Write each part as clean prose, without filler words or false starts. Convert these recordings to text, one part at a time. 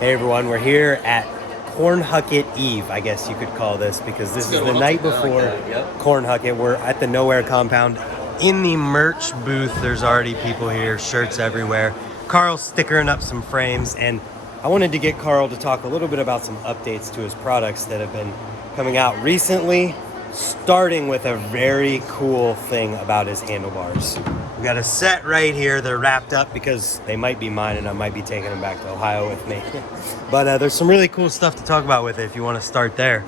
Hey everyone, we're here at Cornhucket Eve, I guess you could call this, because this is the night before Cornhucket. We're at the Nowear compound. In the merch booth, there's already people here, shirts everywhere. Carl's stickering up some frames, and I wanted to get Carl to talk a little bit about some updates to his products that have been coming out recently, starting with a very cool thing about his handlebars. We got a set right here. They're wrapped up because they might be mine and I might be taking them back to Ohio with me. But there's some really cool stuff to talk about with it if you want to start there.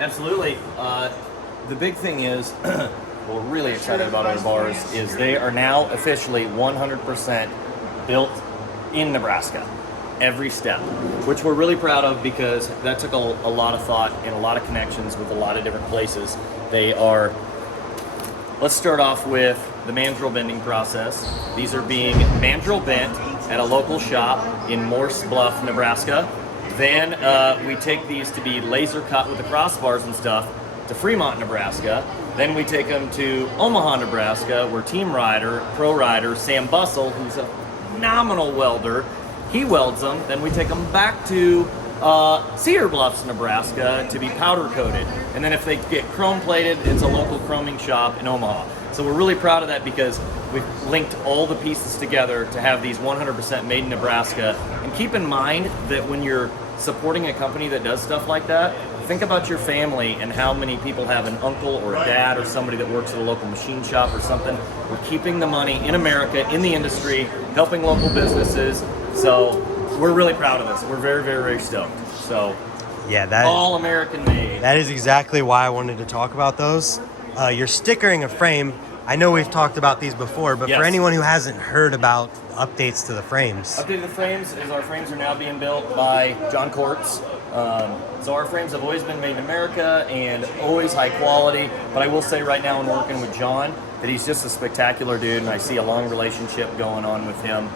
Absolutely. The big thing is, what we're really excited about our bars is they are now officially 100% built in Nebraska. Every step, which we're really proud of because that took a lot of thought and a lot of connections with a lot of different places. Let's start off with the mandrel bending process. These are being mandrel bent at a local shop in Morse Bluff, Nebraska. Then we take these to be laser cut with the crossbars and stuff to Fremont, Nebraska. Then we take them to Omaha, Nebraska, where pro rider Sam Bussell, who's a phenomenal welder, he welds them. Then we take them back to Cedar Bluffs, Nebraska to be powder coated. And then if they get chrome plated, it's a local chroming shop in Omaha. So we're really proud of that because we've linked all the pieces together to have these 100% made in Nebraska. And keep in mind that when you're supporting a company that does stuff like that, think about your family and how many people have an uncle or a dad or somebody that works at a local machine shop or something. We're keeping the money in America, in the industry, helping local businesses. So we're really proud of this. We're very, very, very stoked. So yeah, that all American made. That is exactly why I wanted to talk about those. You're stickering a frame. I know we've talked about these before, but yes. For anyone who hasn't heard about updates to the frames. Update to the frames is our frames are now being built by John Courts. So our frames have always been made in America and always high quality. But I will say right now I'm working with John that he's just a spectacular dude, and I see a long relationship going on with him.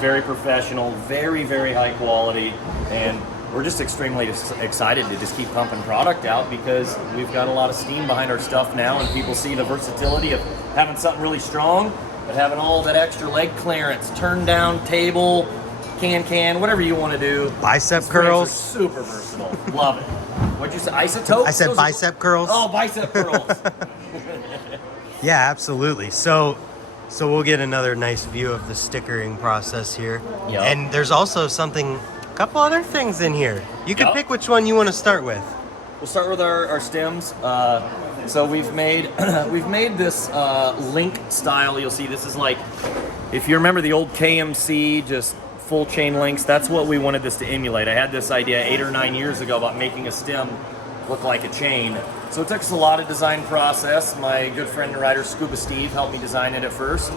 Very professional, very, very high quality, and we're just extremely excited to just keep pumping product out because we've got a lot of steam behind our stuff now, and people see the versatility of having something really strong, but having all that extra leg clearance, turn down table, can, whatever you want to do. Bicep curls. Super versatile. Love it. What'd you say? Isotope? I said bicep curls. Oh, bicep curls. Yeah, absolutely. So we'll get another nice view of the stickering process here. Yep. And there's also a couple other things in here. You can pick which one you want to start with. We'll start with our stems. So we've made this link style. You'll see this is like, if you remember the old KMC, just full chain links, that's what we wanted this to emulate. I had this idea 8 or 9 years ago about making a stem look like a chain. So it took us a lot of design process. My good friend and rider Scuba Steve helped me design it at first.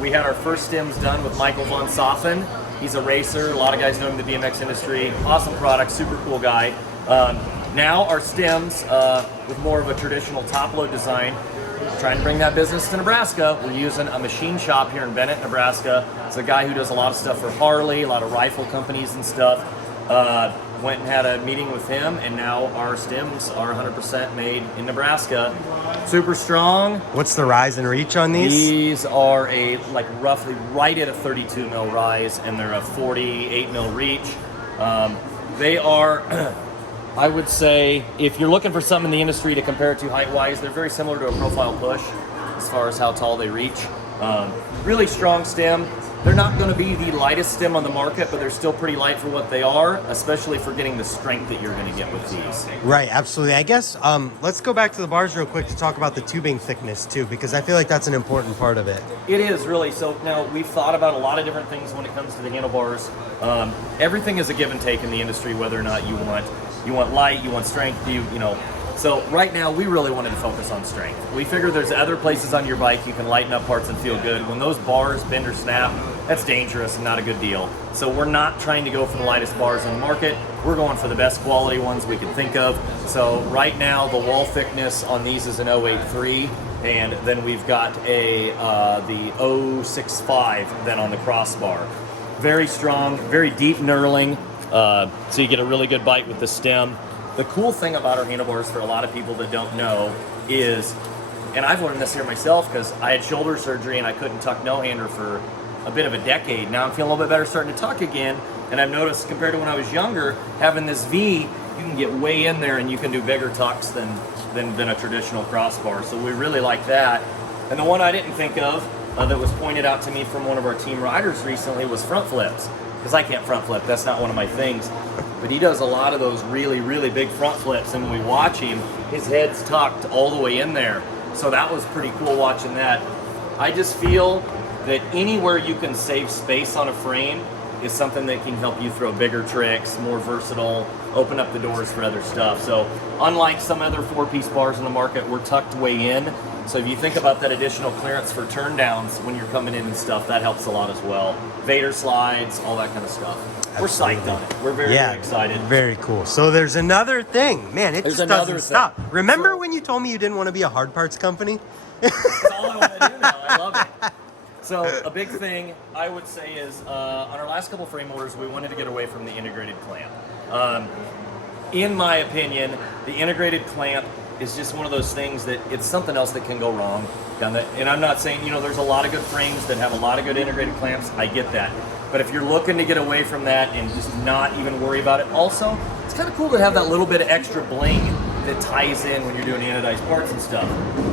We had our first stems done with Michael Von Soffen. He's a racer. A lot of guys know him in the BMX industry. Awesome product, super cool guy. Now our stems with more of a traditional top load design. Trying to bring that business to Nebraska. We're using a machine shop here in Bennett, Nebraska. It's a guy who does a lot of stuff for Harley, a lot of rifle companies and stuff. Went and had a meeting with him, and now our stems are 100% made in Nebraska. Super strong. What's the rise and reach on these? These are roughly right at a 32 mil rise, and they're a 48 mil reach. They are, I would say, if you're looking for something in the industry to compare it to height-wise, they're very similar to a profile push as far as how tall they reach. Really strong stem. They're not going to be the lightest stem on the market, but they're still pretty light for what they are, especially for getting the strength that you're going to get with these. Right, absolutely. I guess let's go back to the bars real quick to talk about the tubing thickness too, because I feel like that's an important part of it. It is, really. So now we've thought about a lot of different things when it comes to the handlebars. Everything is a give and take in the industry, whether or not you want light, you want strength, you know. So right now, we really wanted to focus on strength. We figure there's other places on your bike you can lighten up parts and feel good. When those bars bend or snap, that's dangerous and not a good deal. So we're not trying to go for the lightest bars on the market. We're going for the best quality ones we can think of. So right now, the wall thickness on these is an 083, and then we've got the 065 then on the crossbar. Very strong, very deep knurling, so you get a really good bite with the stem. The cool thing about our handlebars for a lot of people that don't know is, and I've learned this here myself because I had shoulder surgery and I couldn't tuck no-hander for a bit of a decade. Now I'm feeling a little bit better, starting to tuck again, and I've noticed compared to when I was younger, having this V, you can get way in there and you can do bigger tucks than a traditional crossbar. So we really like that. And the one I didn't think of that was pointed out to me from one of our team riders recently was front flips. Because I can't front flip, that's not one of my things. But he does a lot of those really, really big front flips, and when we watch him, his head's tucked all the way in there. So that was pretty cool watching that. I just feel that anywhere you can save space on a frame is something that can help you throw bigger tricks, more versatile, open up the doors for other stuff. So unlike some other 4-piece bars in the market, we're tucked way in. So if you think about that additional clearance for turn downs when you're coming in and stuff, that helps a lot as well. Vader slides, all that kind of stuff. Absolutely. We're psyched on it. We're very excited. Very cool. So there's another thing. Man, it just doesn't stop. Remember when you told me you didn't want to be a hard parts company? That's all I want to do now. I love it. So a big thing I would say is on our last couple frame orders, we wanted to get away from the integrated clamp. In my opinion, the integrated clamp is just one of those things that it's something else that can go wrong. And I'm not saying, there's a lot of good frames that have a lot of good integrated clamps. I get that. But if you're looking to get away from that and just not even worry about it, also, it's kind of cool to have that little bit of extra bling that ties in when you're doing anodized parts and stuff.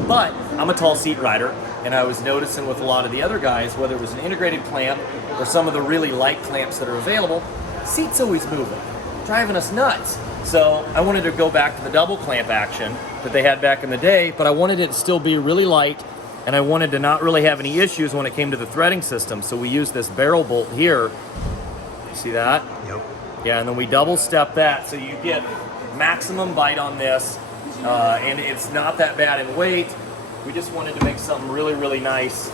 But I'm a tall seat rider, and I was noticing with a lot of the other guys, whether it was an integrated clamp or some of the really light clamps that are available, seat's always moving, driving us nuts. So I wanted to go back to the double clamp action that they had back in the day, but I wanted it to still be really light, and I wanted to not really have any issues when it came to the threading system. So we used this barrel bolt here. You see that? Yep. Yeah, and then we double step that, so you get maximum bite on this, and it's not that bad in weight. We just wanted to make something really, really nice.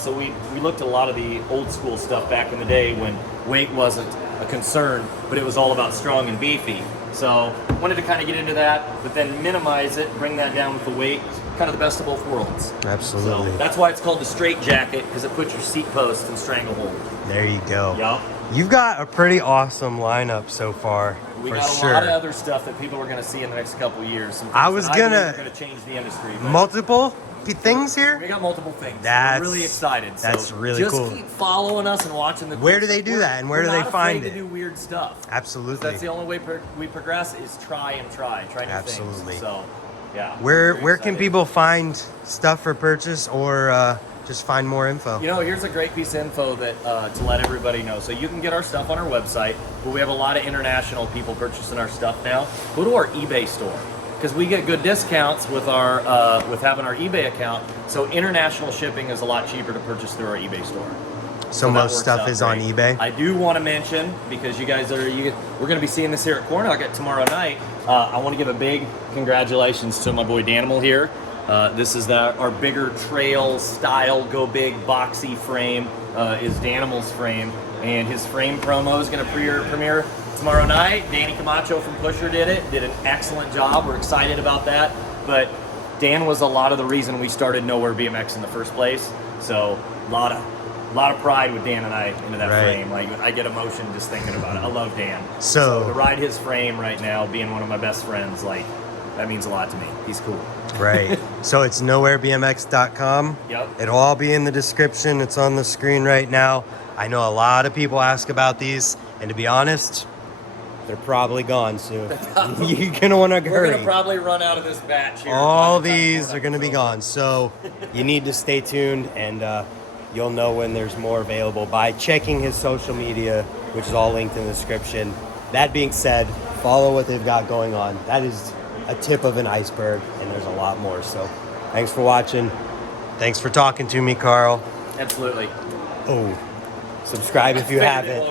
So we looked at a lot of the old school stuff back in the day when weight wasn't a concern, but it was all about strong and beefy. So wanted to kind of get into that, but then minimize it, bring that down with the weight, kind of the best of both worlds. Absolutely. So that's why it's called the straight jacket, because it puts your seat post in stranglehold. There you go. Yup. You've got a pretty awesome lineup so far. We got a lot of other stuff that people are going to see in the next couple of years. Some I was going to change the industry. Multiple things here? We got multiple things. We're really excited. That's so really cool. Just keep following us and watching the. Where do they do that, and where do they find it? We're not afraid to do weird stuff. Absolutely. That's the only way we progress is try new Absolutely. things. So, yeah. Where can people find stuff for purchase or just find more info? Here's a great piece of info that to let everybody know. So you can get our stuff on our website, but we have a lot of international people purchasing our stuff now. Go to our eBay store, because we get good discounts with our with having our eBay account. So international shipping is a lot cheaper to purchase through our eBay store. So most stuff is on eBay? I do want to mention, because you guys we're going to be seeing this here at Corn Nugget tomorrow night. I want to give a big congratulations to my boy Danimal here. This is our bigger trail style, go big, boxy frame is Danimal's frame. And his frame promo is going to premiere tomorrow night. Danny Camacho from Pusher did an excellent job. We're excited about that. But Dan was a lot of the reason we started Nowear BMX in the first place. So a lot of pride with Dan and I into that frame. Like, I get emotion just thinking about it. I love Dan. So to ride his frame right now, being one of my best friends, like, that means a lot to me. He's cool. Right. So it's nowairbmx.com. Yep. It'll all be in the description. It's on the screen right now. I know a lot of people ask about these, and to be honest, they're probably gone soon. You're gonna want to hurry. We're gonna probably run out of this batch here. All these are gonna be gone, so you need to stay tuned, and you'll know when there's more available by checking his social media, which is all linked in the description. That being said, follow what they've got going on. That is a tip of an iceberg, and there's a lot more. So thanks for watching. Thanks for talking to me, Carl. Absolutely. Oh, subscribe if you haven't.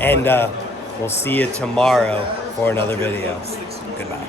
And we'll see you tomorrow for another video. Goodbye.